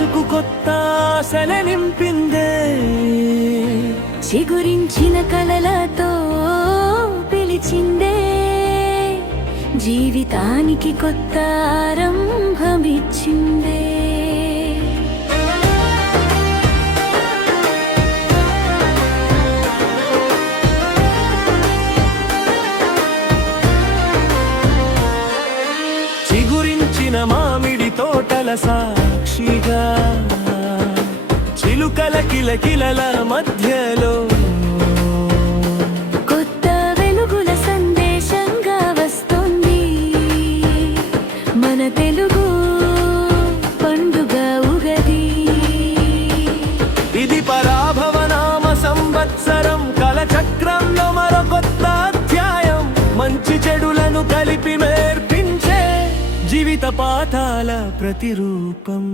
మనసుకు కొత్త ఆశల నింపిందే. చిగురించిన కలలతో పిలిచిందే, జీవితానికి కొత్త ఆరంభమిచ్చిందే. చిగురించిన మామిడి తోటల సాక్షిగా, చిలుకల కిలకిలల మధ్యలో కొత్త వెలుగుల సందేశంగా వస్తుంది మన తెలుగు పండుగ ఉగాది. ఇది పరాభవనామ సంవత్సరం, కలచక్రంలో మరో కొత్త అధ్యాయం. మంచి చెడులను కలిపి నేర్పించే జీవిత పాఠాల ప్రతిరూపం.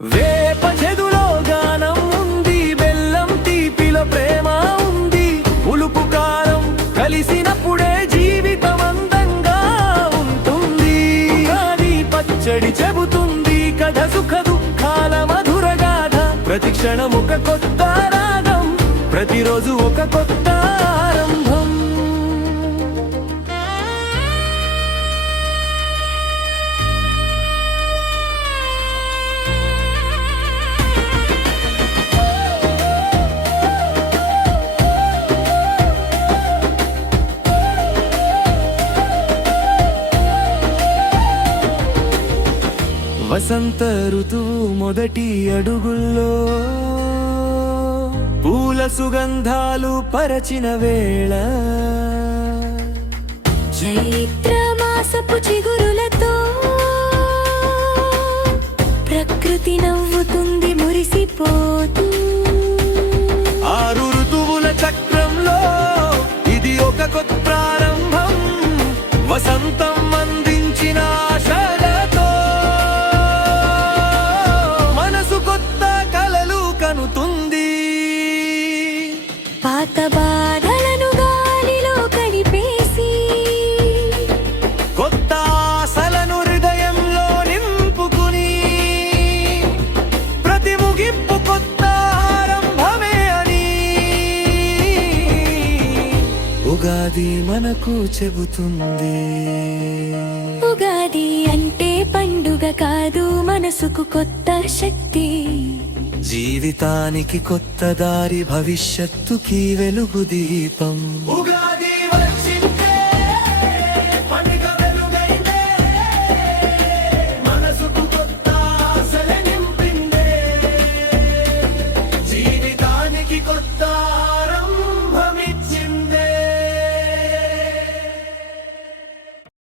వేప చెదులో గానం ఉంది, బెల్లం తీపిలో ప్రేమ ఉంది. ఉలుపు కారం కలిసినప్పుడే జీవితం అందంగా ఉంటుంది. ఉగాది పచ్చడి చెబుతుంది కథ, సుఖ దుఃఖాల మధుర గాథ. ప్రతి క్షణం ఒక కొత్త రాగం, ప్రతిరోజు ఒక కొత్త ఆరంభం. వసంత ఋతువు మొదటి అడుగుల్లో పూల సుగంధాలు పరచిన వేళ, చైత్ర మాసపు చిగురులతో ప్రకృతి నవ్వుతుంది మురిసిపోతూ. ఆరు ఋతువుల చక్రంలో ఇది ఒక కొత్త ప్రారంభం. వసంతం అందించిన ఆశలతో మనసు కొత్త కలలు కనుతుంది. పాత బాధలను గాలిలో కలిపేసి కొత్త ఆశలను హృదయంలో నింపుకుని, ప్రతి ముగింపు కొత్త ఆరంభమే అని ఉగాది మనకు చెబుతుంది. ఉగాది అంటే పండుగ కాదు, మనసుకు కొత్త శక్తి. జీవితానికి కొత్త దారి, భవిష్యత్తుకి వెలుగు దీపం.